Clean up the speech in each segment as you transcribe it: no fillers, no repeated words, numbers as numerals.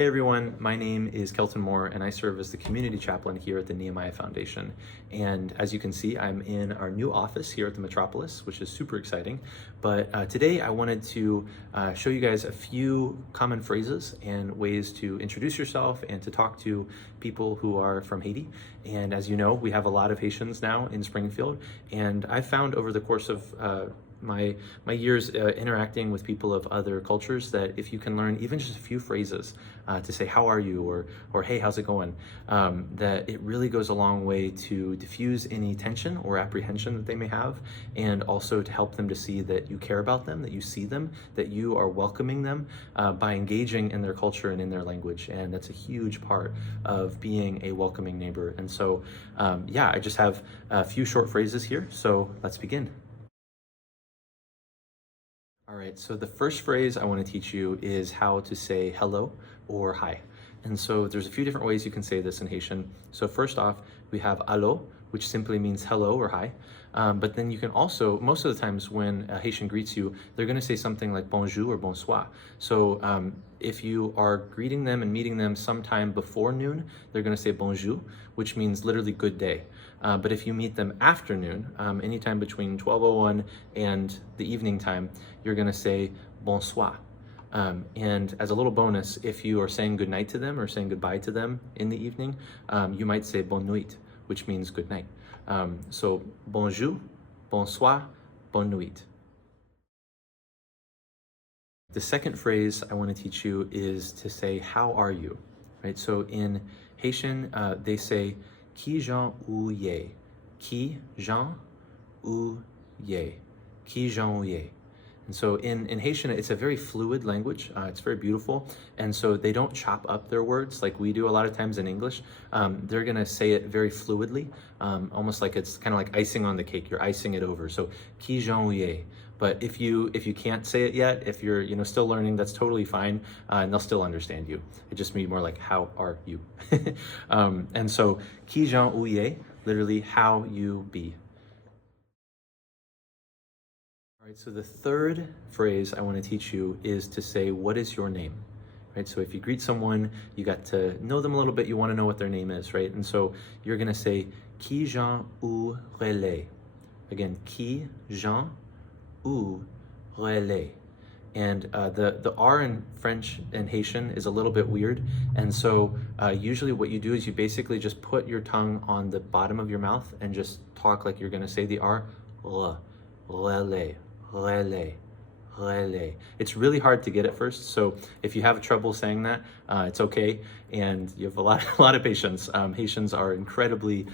Hey everyone, my name is Kelton Moore and I serve as the community chaplain here at the Nehemiah Foundation. And as you can see, I'm in our new office here at the Metropolis, which is super exciting. But today I wanted to show you guys a few common phrases and ways to introduce yourself and to talk to people who are from Haiti. And as you know, we have a lot of Haitians now in Springfield. And I've found over the course of my years interacting with people of other cultures that if you can learn even just a few phrases to say how are you or hey, how's it going, that it really goes a long way to diffuse any tension or apprehension that they may have, and also to help them to see that you care about them, that you see them, that you are welcoming them by engaging in their culture and in their language. And that's a huge part of being a welcoming neighbor. And so I just have a few short phrases here, so let's begin. All right, so the first phrase I want to teach you is how to say hello or hi. And so there's a few different ways you can say this in Haitian. So first off, we have allo, which simply means hello or hi. But then you can also, most of the times when a Haitian greets you, they're going to say something like bonjour or bonsoir. So if you are greeting them and meeting them sometime before noon, they're going to say bonjour, which means literally good day. But if you meet them after noon, anytime between 12:01 and the evening time, you're going to say bonsoir. And as a little bonus, if you are saying goodnight to them or saying goodbye to them in the evening, you might say bonne nuit, which means good night. So bonjour, bonsoir, bonne nuit. The second phrase I want to teach you is to say how are you, right? So in Haitian, they say qui Jean ou ye, qui Jean ou ye, qui Jean ou ye. And so in Haitian, it's a very fluid language. It's very beautiful. And so they don't chop up their words like we do a lot of times in English. They're going to say it very fluidly, almost like it's kind of like icing on the cake. You're icing it over. So, qui Jean ou ye. But if you can't say it yet, if you're still learning, that's totally fine, and they'll still understand you. It just means more like how are you, and so qui Jean ou ye, literally how you be. All right, so the third phrase I want to teach you is to say what is your name, right? So if you greet someone, you got to know them a little bit, you want to know what their name is, right? And so you're going to say qui Jean ou relais. Again, qui Jean ou relais. And the R in French and Haitian is a little bit weird. And so usually what you do is you basically just put your tongue on the bottom of your mouth and just talk like you're going to say the R. Relais, relais, relais. It's really hard to get at first. So if you have trouble saying that, it's okay. And you have a lot of patience. Haitians are incredibly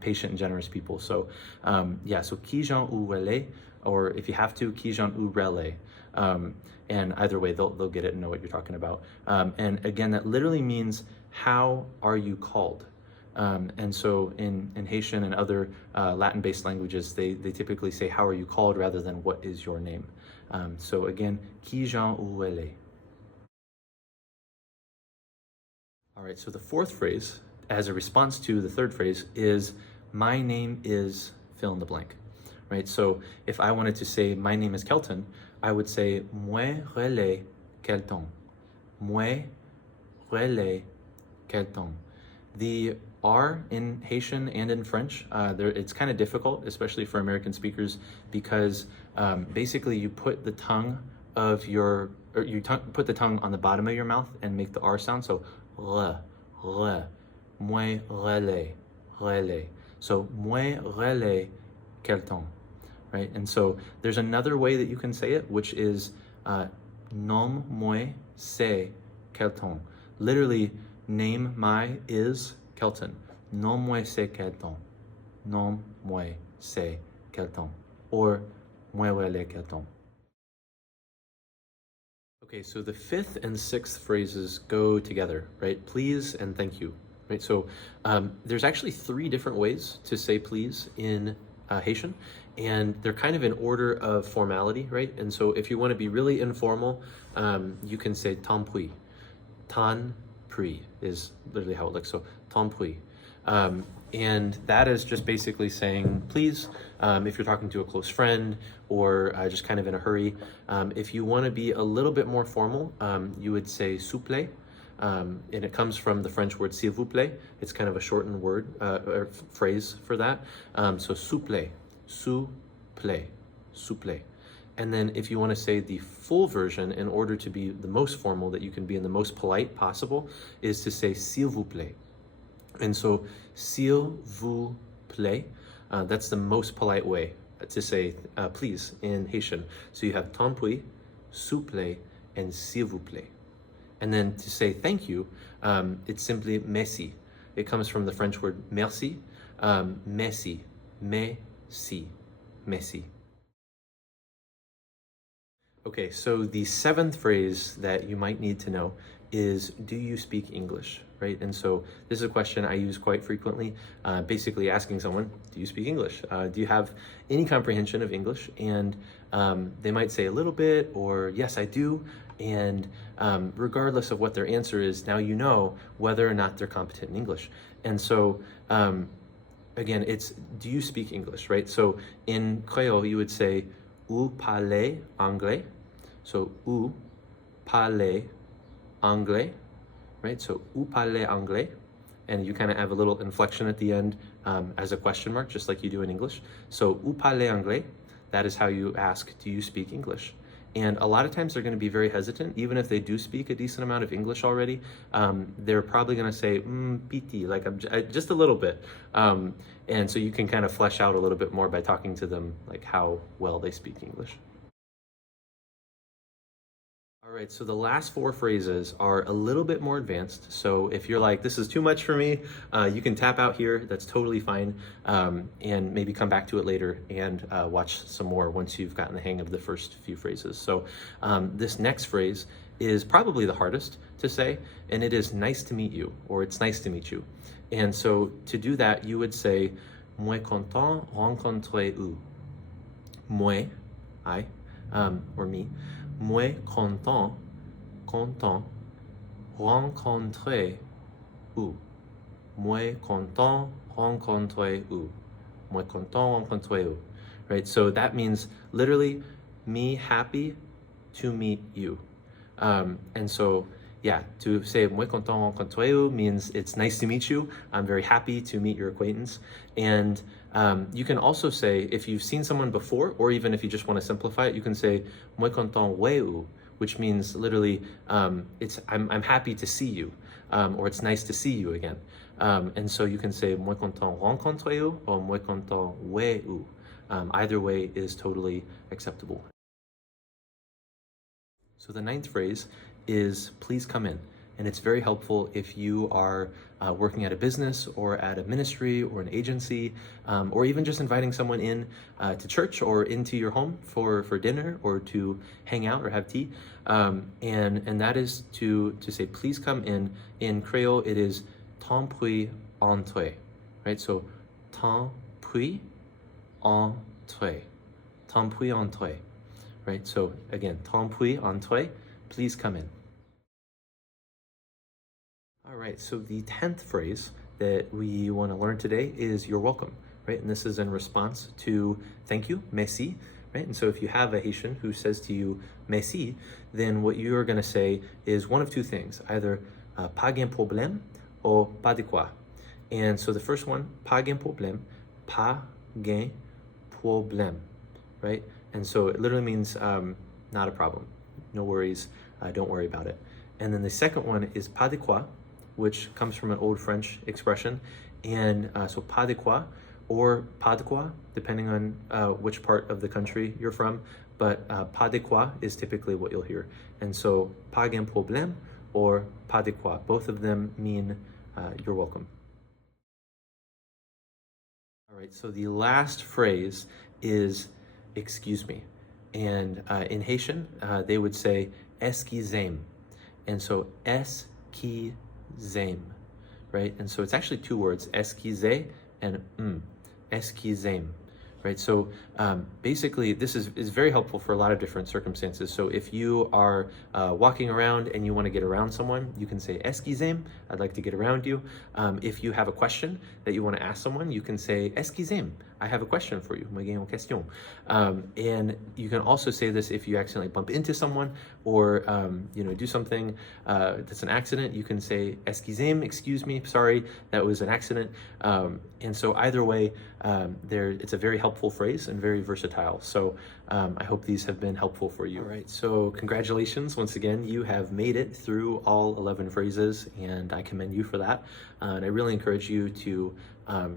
patient and generous people. So so qui Jean ou relais, or if you have to, qui Jean ou relais. And either way, they'll get it and know what you're talking about. And again, that literally means how are you called? And so in Haitian and other Latin-based languages, they typically say how are you called rather than what is your name. So again, qui Jean ou elle est. All right, so the fourth phrase, as a response to the third phrase, is my name is fill in the blank, right? So if I wanted to say my name is Kelton, I would say moi relais Kelton. Moi relais Kelton. The R in Haitian and in French, it's kind of difficult, especially for American speakers, because basically you put the tongue put the tongue on the bottom of your mouth and make the R sound. So moi relais, relais. So moi relais Kelton, right? And so there's another way that you can say it, which is nom moi c'est Kelton. Literally, name my is Kelton. Nom moi c'est Kelton. Nom moi c'est Kelton. Or moi relais Kelton. Okay, so the fifth and sixth phrases go together, right? Please and thank you, right? So there's actually three different ways to say please in Haitian, and they're kind of in order of formality, right? And so if you want to be really informal, you can say tant pis. Tant pis is literally how it looks. So tant pis. And that is just basically saying please, if you're talking to a close friend or just kind of in a hurry. If you want to be a little bit more formal, you would say s'il vous plaît. and it comes from the French word s'il vous plaît. It's kind of a shortened word or phrase for that. So souple, souple, souple. And then if you want to say the full version in order to be the most formal that you can be and the most polite possible is to say s'il vous plaît. And so s'il vous plaît, that's the most polite way to say please in Haitian. So you have tant puis, s'il vous plaît, and s'il vous plaît. And then to say thank you, it's simply merci. It comes from the French word merci, merci, merci, merci. Okay, so the seventh phrase that you might need to know is, do you speak English, right? And so this is a question I use quite frequently, basically asking someone, do you speak English? Do you have any comprehension of English? And they might say a little bit, or yes, I do. And regardless of what their answer is, now you know whether or not they're competent in English. And so, again, it's, do you speak English, right? So in Creole, you would say, vous parlez anglais? So, vous parlez anglais, right? So, vous parlez anglais? And you kind of have a little inflection at the end as a question mark, just like you do in English. So, vous parlez anglais? That is how you ask, do you speak English? And a lot of times they're going to be very hesitant, even if they do speak a decent amount of English already. They're probably going to say, piti, like just a little bit. And so you can kind of flesh out a little bit more by talking to them, like how well they speak English. All right, so the last four phrases are a little bit more advanced. So if you're like, this is too much for me, you can tap out here. That's totally fine. And maybe come back to it later and watch some more once you've gotten the hang of the first few phrases. So this next phrase is probably the hardest to say, and it is nice to meet you, or it's nice to meet you. And so to do that, you would say, moi content rencontrer vous. Moi, I, or me. Moi content rencontrer vous. Moi content rencontrer vous. Moi content rencontrer vous. Right? So that means literally me happy to meet you. And so, yeah, to say moi content rencontrer vous means it's nice to meet you. I'm very happy to meet your acquaintance. And you can also say, if you've seen someone before, or even if you just want to simplify it, you can say moi content ouais vous, which means literally I'm happy to see you, or it's nice to see you again. And so you can say moi content rencontrer vous or moi content ouais vous. Either way is totally acceptable. So the ninth phrase is please come in. And it's very helpful if you are working at a business or at a ministry or an agency, or even just inviting someone in to church or into your home for dinner or to hang out or have tea. And that is to say, please come in. In Creole, it is tant puis entrez, right? So tant puis entrez, tant puis entrez, right? So again, tant puis entrez, please come in. All right, so the 10th phrase that we want to learn today is you're welcome, right? And this is in response to thank you, merci, right? And so if you have a Haitian who says to you merci, then what you're going to say is one of two things, either pas gain problème or pas de quoi. And so the first one, pas gain problème, pas gain problème, right? And so it literally means not a problem, no worries, don't worry about it. And then the second one is pas de quoi, which comes from an old French expression. And so pas de quoi or pas de quoi, depending on which part of the country you're from. But pas de quoi is typically what you'll hear. And so pas gain problème or pas de quoi, both of them mean you're welcome. All right, so the last phrase is excuse me. And in Haitian, they would say excusez-moi. And so excusez-moi, right? And so it's actually two words, excusez and excusez-moi, right? So basically this is very helpful for a lot of different circumstances. So if you are walking around and you want to get around someone, you can say excusez-moi, I'd like to get around you. If you have a question that you want to ask someone, you can say excusez-moi, I have a question for you. Moi, j'ai une question. And you can also say this if you accidentally bump into someone or do something that's an accident. You can say excusez-moi, excuse me, sorry, that was an accident. And so either way, it's a very helpful phrase and very versatile. So I hope these have been helpful for you. All right, so congratulations once again. You have made it through all 11 phrases, and I commend you for that. And I really encourage you to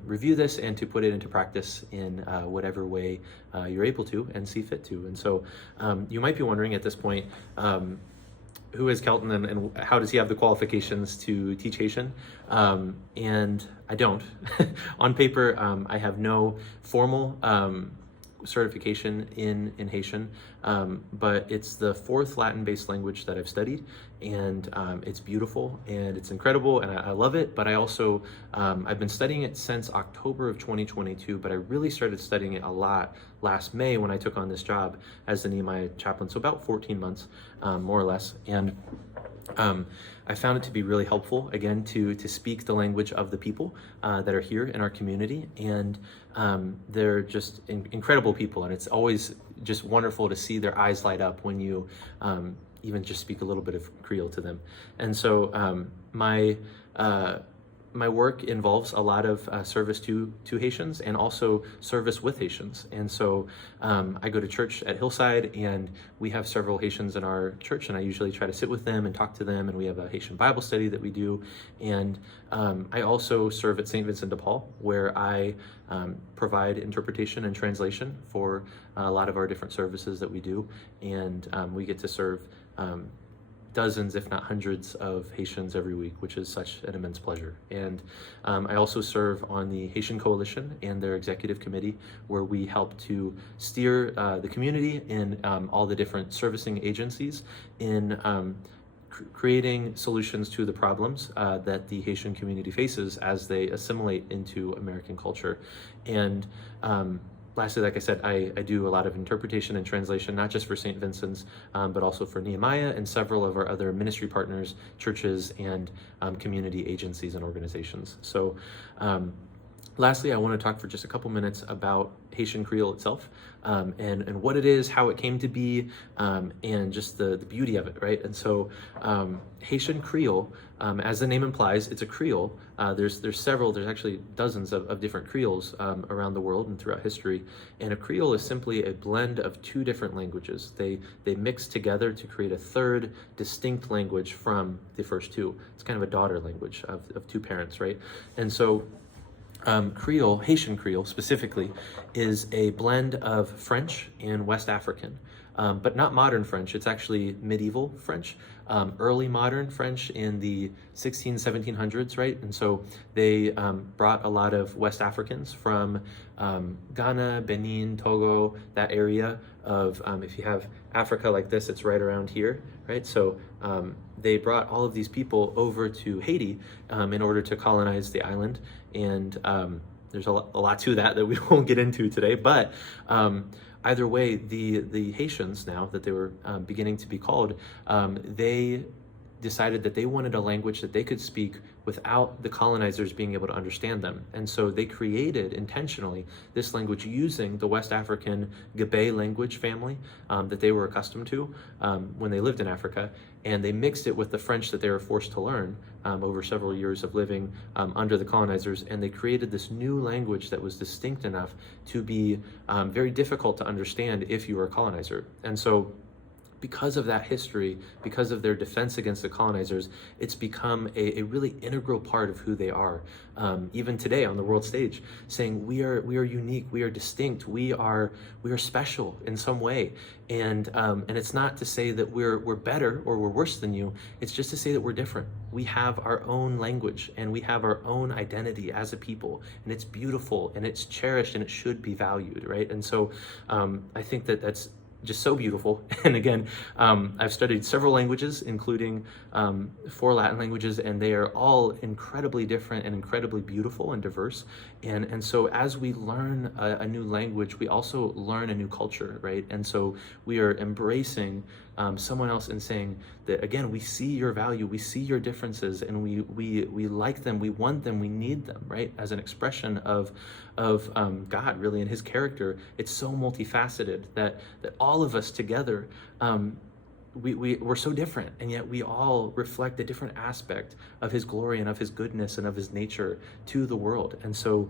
review this and to put it into practice in whatever way you're able to and see fit to. And so you might be wondering at this point, who is Kelton and how does he have the qualifications to teach Haitian? And I don't. On paper, I have no formal certification in Haitian, but it's the fourth Latin-based language that I've studied, and it's beautiful and it's incredible and I love it. But I also I've been studying it since October of 2022, but I really started studying it a lot last May when I took on this job as the Nehemiah chaplain, so about 14 months more or less. And I found it to be really helpful, again, to speak the language of the people that are here in our community. And they're just incredible people. And it's always just wonderful to see their eyes light up when you even just speak a little bit of Creole to them. And so my work involves a lot of service to Haitians and also service with Haitians. And so I go to church at Hillside, and we have several Haitians in our church, and I usually try to sit with them and talk to them, and we have a Haitian Bible study that we do. And I also serve at St. Vincent de Paul, where I provide interpretation and translation for a lot of our different services that we do. And we get to serve dozens, if not hundreds, of Haitians every week, which is such an immense pleasure. And I also serve on the Haitian Coalition and their executive committee, where we help to steer the community in all the different servicing agencies in creating solutions to the problems that the Haitian community faces as they assimilate into American culture. And lastly, like I said, I do a lot of interpretation and translation, not just for St. Vincent's, but also for Nehemiah and several of our other ministry partners, churches, and community agencies and organizations. So lastly, I want to talk for just a couple minutes about Haitian Creole itself, and what it is, how it came to be, and just the beauty of it, right? And so Haitian Creole, as the name implies, it's a Creole. There's actually dozens of different Creoles around the world and throughout history. And a Creole is simply a blend of two different languages. They mix together to create a third distinct language from the first two. It's kind of a daughter language of two parents, right? And so Creole, Haitian Creole specifically, is a blend of French and West African, but not modern French. It's actually medieval French, early modern French in the 1700s, right? And so they brought a lot of West Africans from Ghana, Benin, Togo, that area of, if you have Africa like this, it's right around here, right? So they brought all of these people over to Haiti in order to colonize the island. And there's a lot to that we won't get into today. But either way, the Haitians, now that they were beginning to be called, they decided that they wanted a language that they could speak without the colonizers being able to understand them. And so they created intentionally this language using the West African Gabe language family that they were accustomed to when they lived in Africa. And they mixed it with the French that they were forced to learn over several years of living under the colonizers. And they created this new language that was distinct enough to be very difficult to understand if you were a colonizer. And so because of that history, because of their defense against the colonizers, it's become a really integral part of who they are. Even today on the world stage, saying we are unique, we are distinct, we are special in some way. And it's not to say that we're better or we're worse than you. It's just to say that we're different. We have our own language and we have our own identity as a people, and it's beautiful and it's cherished and it should be valued, right? And so I think that's just so beautiful. And again, I've studied several languages, including 4 Latin languages, and they are all incredibly different and incredibly beautiful and diverse. And so as we learn a new language, we also learn a new culture, right? And so we are embracing someone else and saying that, again, we see your value, we see your differences, and we like them, we want them, we need them, right? As an expression of God, really, and his character. It's so multifaceted that all of us together, we're so different, and yet we all reflect a different aspect of his glory and of his goodness and of his nature to the world. And so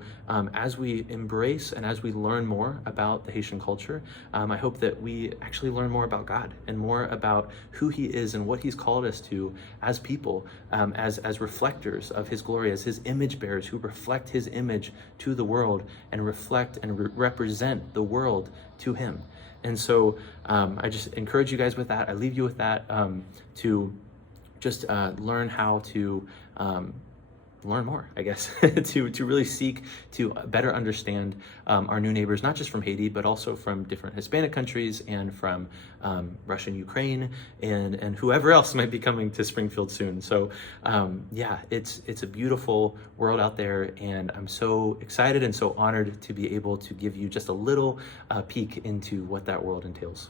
as we embrace and as we learn more about the Haitian culture, I hope that we actually learn more about God and more about who he is and what he's called us to as people, as reflectors of his glory, as his image bearers who reflect his image to the world and reflect and represent the world to him. And so I just encourage you guys with that. I leave you with that, to just learn how to learn more, I guess, to really seek to better understand our new neighbors, not just from Haiti, but also from different Hispanic countries and from Russia and Ukraine and whoever else might be coming to Springfield soon. So yeah, it's a beautiful world out there, and I'm so excited and so honored to be able to give you just a little peek into what that world entails.